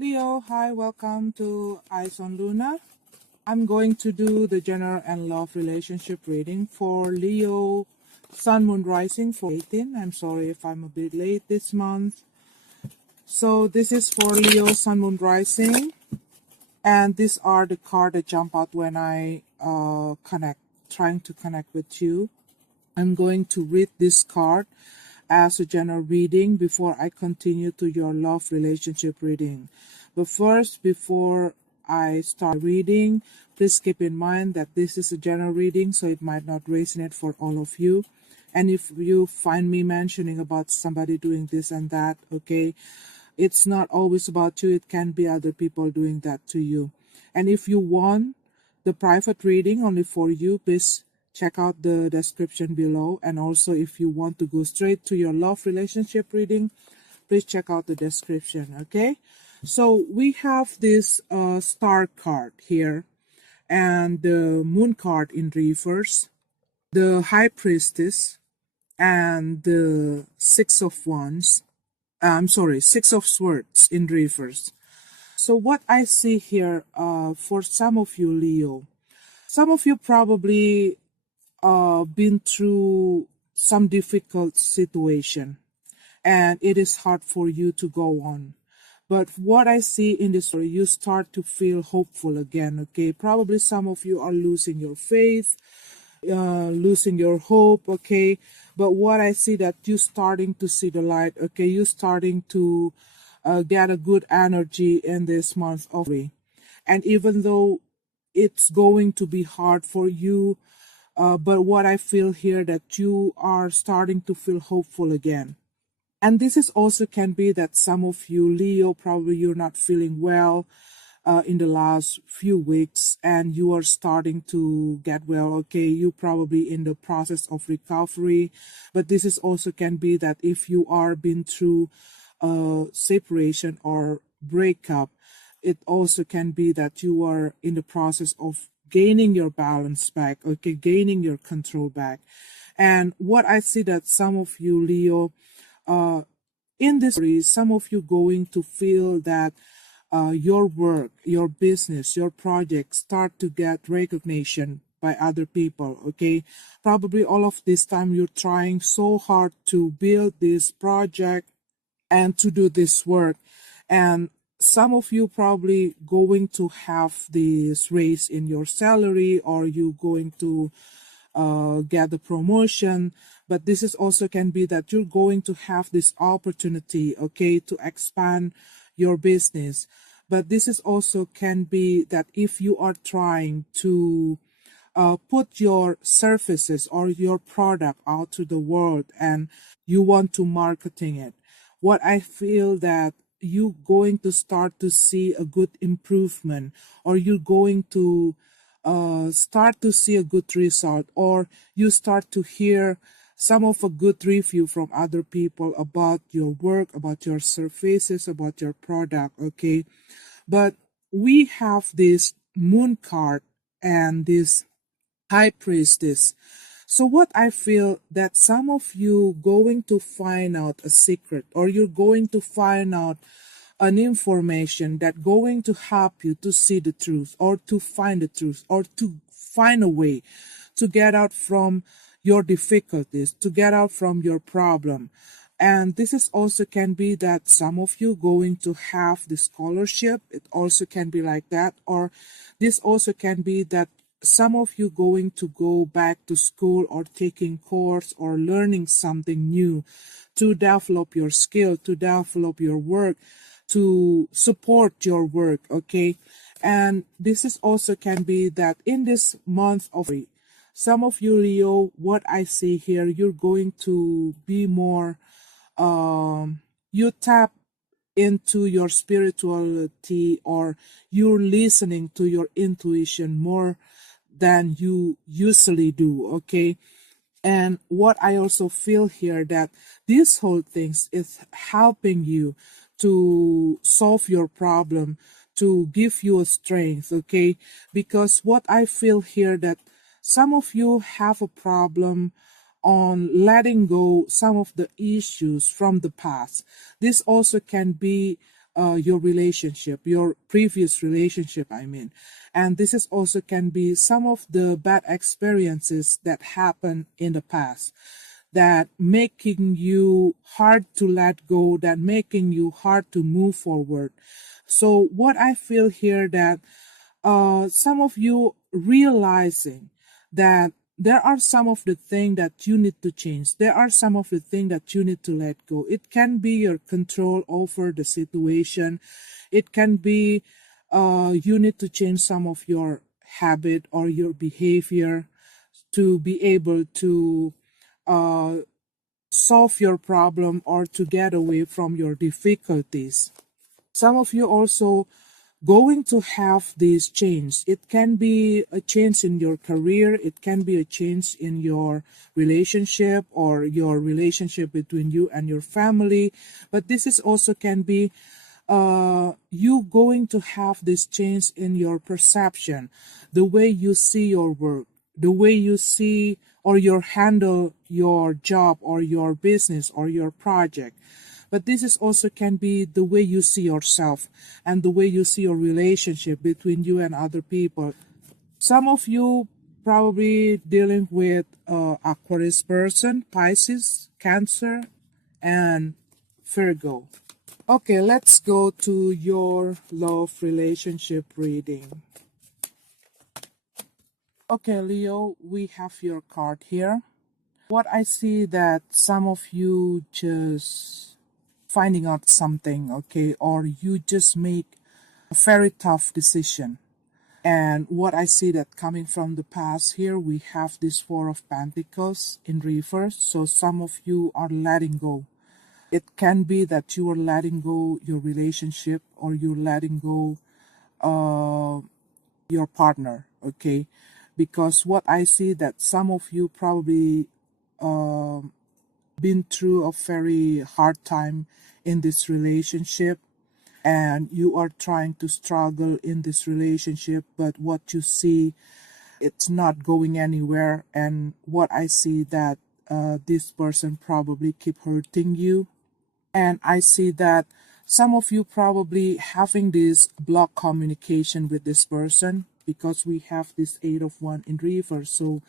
Leo, hi, welcome to Eyes on Luna. I'm going to do the general and love relationship reading for Leo, Sun, Moon, Rising for 18. I'm sorry if I'm a bit late this month. So this is for Leo, Sun, Moon, Rising. And these are the cards that jump out when I trying to connect with you. I'm going to read this card as a general reading before I continue to your love relationship reading. But first, before I start reading, please keep in mind that this is a general reading, so it might not resonate for all of you. And if you find me mentioning about somebody doing this and that, okay, it's not always about you. It can be other people doing that to you. And if you want the private reading only for you, please check out the description below. And also, if you want to go straight to your love relationship reading, please check out the description, okay? So we have this star card here and the moon card in reverse, the high priestess, and the six of wands. Six of swords in reverse. So what I see here for some of you, Leo, some of you probably been through some difficult situation and it is hard for you to go on. But what I see in this story, you start to feel hopeful again, okay? Probably some of you are losing your faith, losing your hope, okay? But what I see that you starting to see the light, okay? You starting to get a good energy in this month of May. And even though it's going to be hard for you, but what I feel here that you are starting to feel hopeful again. And this is also can be that some of you, Leo, probably you're not feeling well in the last few weeks and you are starting to get well, okay? You probably in the process of recovery. But this is also can be that if you are been through separation or breakup, it also can be that you are in the process of gaining your balance back, okay? Gaining your control back. And what I see that some of you, Leo, in this series, some of you going to feel that your work, your business, your project start to get recognition by other people, okay? Probably all of this time you're trying so hard to build this project and to do this work. And some of you probably going to have this raise in your salary or you going to get the promotion. But this is also can be that you're going to have this opportunity, okay, to expand your business. But this is also can be that if you are trying to put your services or your product out to the world and you want to marketing it, what I feel that you going to start to see a good improvement or you're going to start to see a good result or you start to hear some of a good review from other people about your work, about your services, about your product, okay? But we have this moon card and this high priestess. So what I feel that some of you going to find out a secret or you're going to find out an information that going to help you to see the truth or to find the truth or to find a way to get out from your difficulties, to get out from your problem. And this is also can be that some of you going to have the scholarship. It also can be like that. Or this also can be that some of you going to go back to school or taking course or learning something new to develop your skill, to develop your work, to support your work, okay? And this is also can be that in this month of some of you, Leo, what I see here, you're going to be more, you tap into your spirituality or you're listening to your intuition more than you usually do, okay? And what I also feel here that this whole things is helping you to solve your problem, to give you a strength, okay? Because what I feel here that some of you have a problem on letting go some of the issues from the past. This also can be your relationship, your previous relationship, I mean. And this is also can be some of the bad experiences that happened in the past that making you hard to let go, that making you hard to move forward. So what I feel here that some of you realizing that there are some of the things that you need to change. There are some of the things that you need to let go. It can be your control over the situation. It can be you need to change some of your habit or your behavior to be able to uh, solve your problem or to get away from your difficulties. Some of you also going to have this change. It can be a change in your career, it can be a change in your relationship or your relationship between you and your family, but this is also can be you going to have this change in your perception, the way you see your work, the way you see or you handle your job or your business or your project. But this is also can be the way you see yourself and the way you see your relationship between you and other people. Some of you probably dealing with Aquarius person, Pisces, Cancer, and Virgo. Okay, let's go to your love relationship reading. Okay, Leo, we have your card here. What I see that some of you just finding out something, okay, or you just make a very tough decision. And what I see that coming from the past here, we have this Four of Pentacles in reverse. So some of you are letting go. It can be that you are letting go your relationship or you're letting go your partner, okay? Because what I see that some of you probably been through a very hard time in this relationship and you are trying to struggle in this relationship, but what you see it's not going anywhere. And what I see that this person probably keep hurting you, and I see that some of you probably having this block communication with this person because we have this Eight of Wands in reverse. So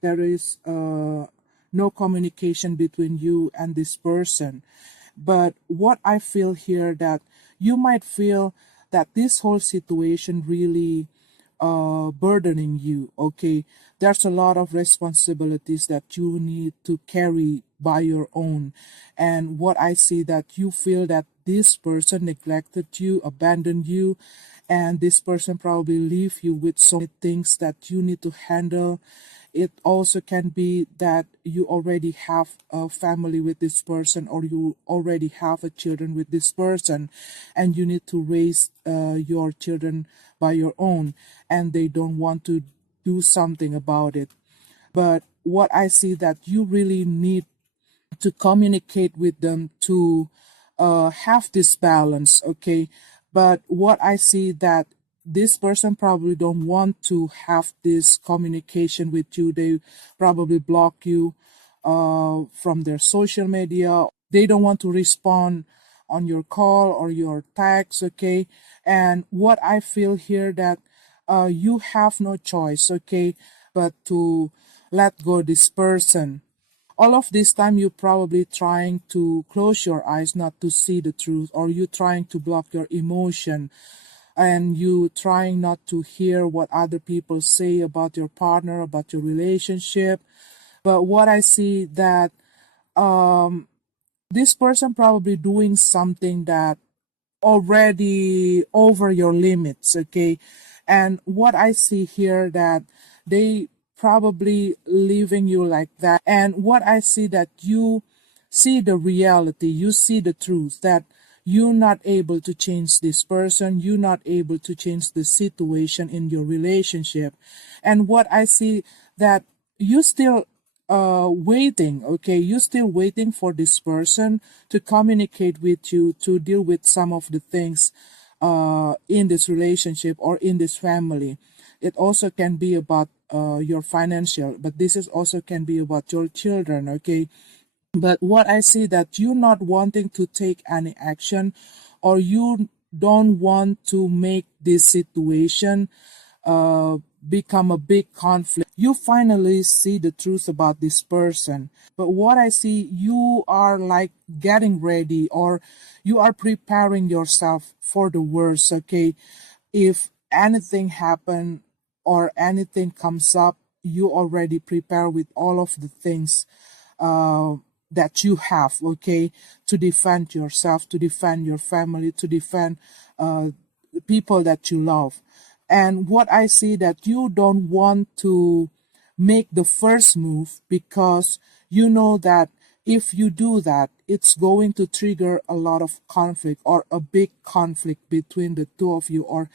there is no communication between you and this person. But what I feel here that you might feel that this whole situation really burdening you, okay? There's a lot of responsibilities that you need to carry by your own. And what I see that you feel that this person neglected you, abandoned you, and this person probably leave you with so many things that you need to handle. It also can be that you already have a family with this person or you already have a children with this person and you need to raise your children by your own and they don't want to do something about it. But what I see that you really need to communicate with them to have this balance, okay? But what I see that this person probably don't want to have this communication with you. They probably block you from their social media. They don't want to respond on your call or your text, okay? And what I feel here that you have no choice, okay, but to let go this person. All of this time you probably trying to close your eyes not to see the truth, or you trying to block your emotion and you trying not to hear what other people say about your partner, about your relationship. But what I see that this person probably doing something that already over your limits, okay? And what I see here that they probably leaving you like that. And what I see that you see the reality, you see the truth that you're not able to change this person, you're not able to change the situation in your relationship. And what I see that you still waiting, okay, you're still waiting for this person to communicate with you, to deal with some of the things in this relationship or in this family. It also can be about your financial, but this is also can be about your children, okay? But what I see that you're not wanting to take any action or you don't want to make this situation uh, become a big conflict. You finally see the truth about this person. But what I see, you are like getting ready, or you are preparing yourself for the worst, okay? If anything happen or anything comes up, you already prepare with all of the things uh, that you have, okay, to defend yourself, to defend your family, to defend the people that you love. And what I see that you don't want to make the first move because you know that if you do that, it's going to trigger a lot of conflict or a big conflict between the two of you, or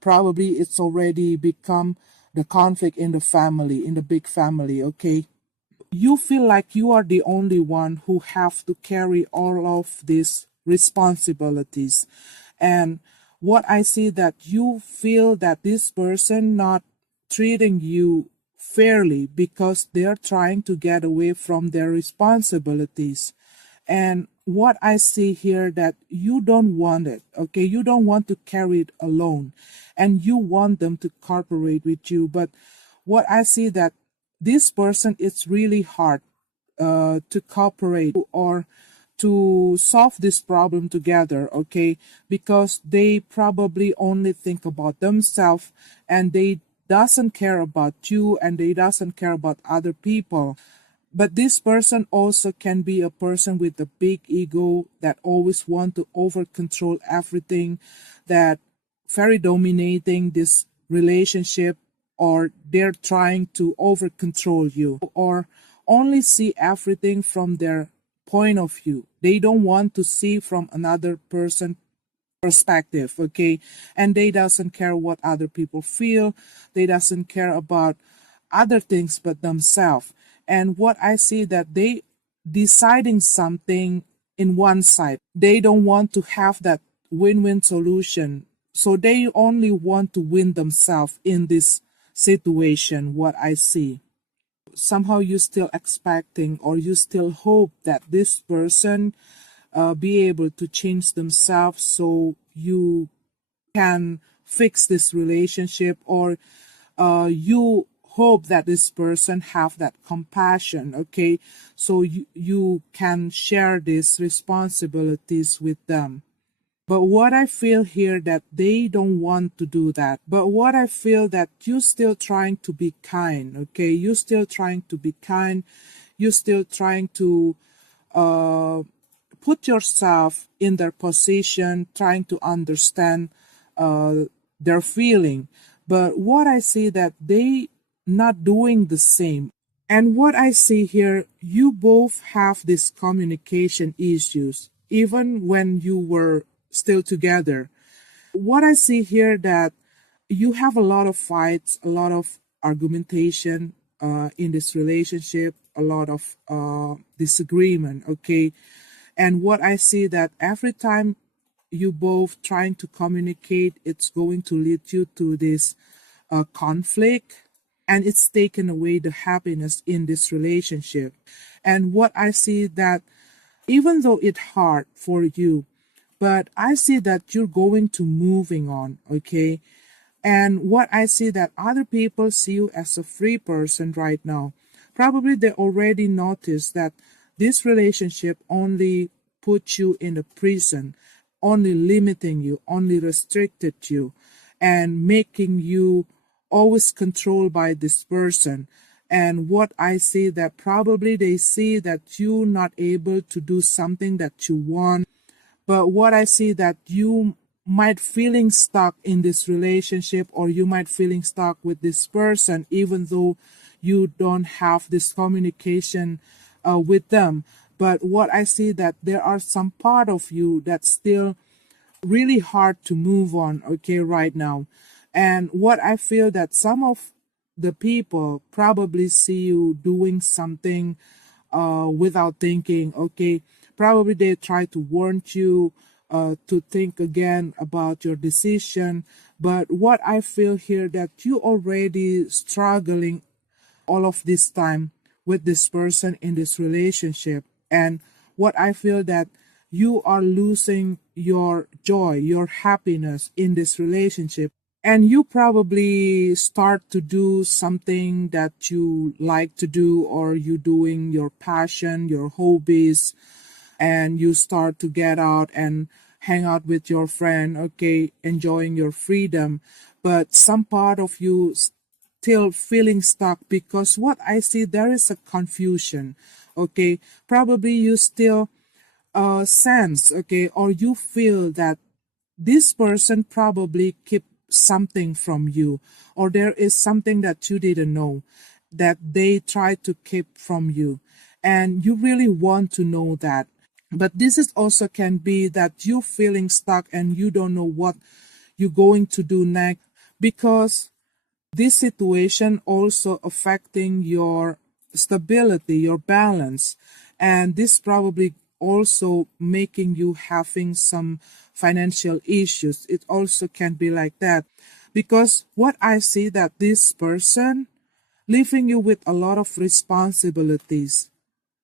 probably it's already become the conflict in the family, in the big family, okay? You feel like you are the only one who have to carry all of these responsibilities. And what I see that you feel that this person not treating you fairly because they're trying to get away from their responsibilities. And what I see here that you don't want it, okay? You don't want to carry it alone, and you want them to cooperate with you. But what I see that this person, it's really hard to cooperate or to solve this problem together, okay? Because they probably only think about themselves, and they doesn't care about you, and they doesn't care about other people. But this person also can be a person with a big ego that always want to over control everything, that very dominating this relationship, or they're trying to over control you, or only see everything from their point of view. They don't want to see from another person perspective, okay? And they doesn't care what other people feel. They doesn't care about other things but themselves. And what I see that they deciding something in one side. They don't want to have that win-win solution. So they only want to win themselves in this situation, what I see. Somehow you still expecting, or you still hope that this person be able to change themselves, so you can fix this relationship, or you hope that this person have that compassion, okay, so you can share these responsibilities with them. But what I feel here that they don't want to do that. But what I feel that you still trying to be kind, okay? You still trying to be kind. You still trying to uh, put yourself in their position, trying to understand uh, their feeling. But what I see that they not doing the same. And what I see here, you both have these communication issues, even when you were still together. What I see here that you have a lot of fights, a lot of argumentation in this relationship, a lot of disagreement, okay? And what I see that every time you both trying to communicate, it's going to lead you to this conflict, and it's taken away the happiness in this relationship. And what I see that even though it's hard for you, but I see that you're going to moving on, okay? And what I see that other people see you as a free person right now. Probably they already noticed that this relationship only put you in a prison, only limiting you, only restricted you, and making you always controlled by this person. And what I see that probably they see that you're not able to do something that you want. But what I see that you might feeling stuck in this relationship, or you might feeling stuck with this person, even though you don't have this communication with them. But what I see that there are some part of you that's still really hard to move on, okay, right now. And what I feel that some of the people probably see you doing something without thinking, okay, probably they try to warn you to think again about your decision. But what I feel here that you already struggling all of this time with this person in this relationship. And what I feel that you are losing your joy, your happiness in this relationship. And you probably start to do something that you like to do, or you doing your passion, your hobbies, and you start to get out and hang out with your friend, okay, enjoying your freedom. But some part of you still feeling stuck, because what I see, there is a confusion, okay. Probably you still sense, okay, or you feel that this person probably keep something from you, or there is something that you didn't know that they try to keep from you, and you really want to know that. But this is also can be that you feeling stuck and you don't know what you're going to do next, because this situation also affecting your stability, your balance, and this probably also making you having some financial issues. It also can be like that, because what I see that this person leaving you with a lot of responsibilities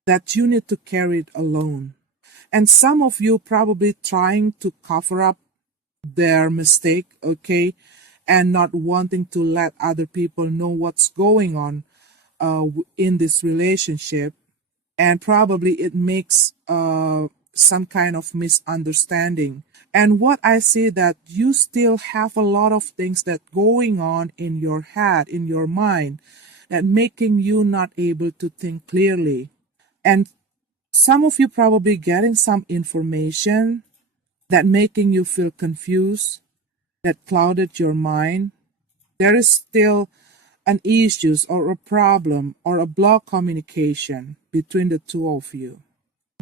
that you need to carry it alone. And some of you probably trying to cover up their mistake, okay, and not wanting to let other people know what's going on in this relationship. And probably it makes some kind of misunderstanding. And what I see that you still have a lot of things that going on in your head, in your mind, that making you not able to think clearly. And some of you probably getting some information that making you feel confused, that clouded your mind. There is still an issues or a problem or a block communication between the two of you.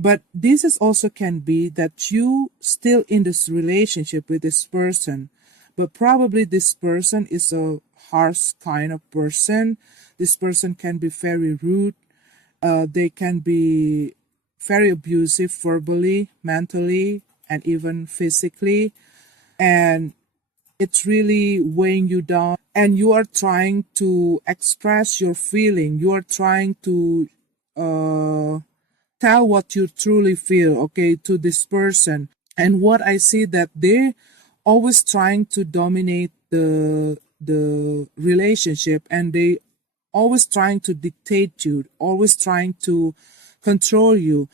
But this is also can be that you still in this relationship with this person, but probably this person is a harsh kind of person. This person can be very rude. They can be very abusive verbally, mentally, and even physically. And it's really weighing you down, and you are trying to express your feeling. You are trying to uh, tell what you truly feel, okay, to this person. And what I see that they always trying to dominate the relationship, and they always trying to dictate you, always trying to control you.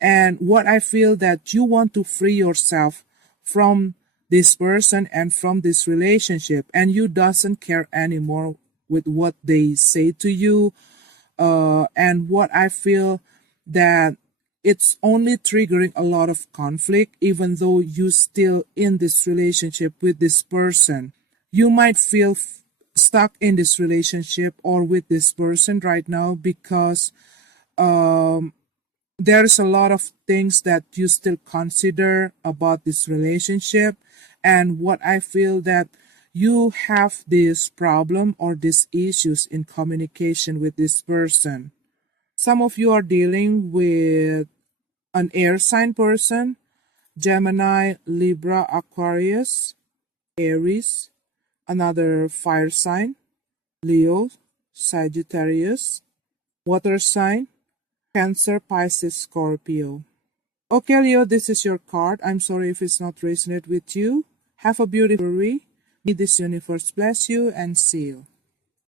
And what I feel that you want to free yourself from this person and from this relationship, and you doesn't care anymore with what they say to you. And what I feel that it's only triggering a lot of conflict, even though you still in this relationship with this person. You might feel stuck in this relationship or with this person right now, because there's a lot of things that you still consider about this relationship. And what I feel that you have this problem or these issues in communication with this person. Some of you are dealing with an air sign person: Gemini, Libra, Aquarius, Aries. Another fire sign: Leo, Sagittarius. Water sign: Cancer, Pisces, Scorpio. Okay, Leo, this is your card. I'm sorry if it's not resonate with you. Have a beautiful week. May this universe bless you, and see you.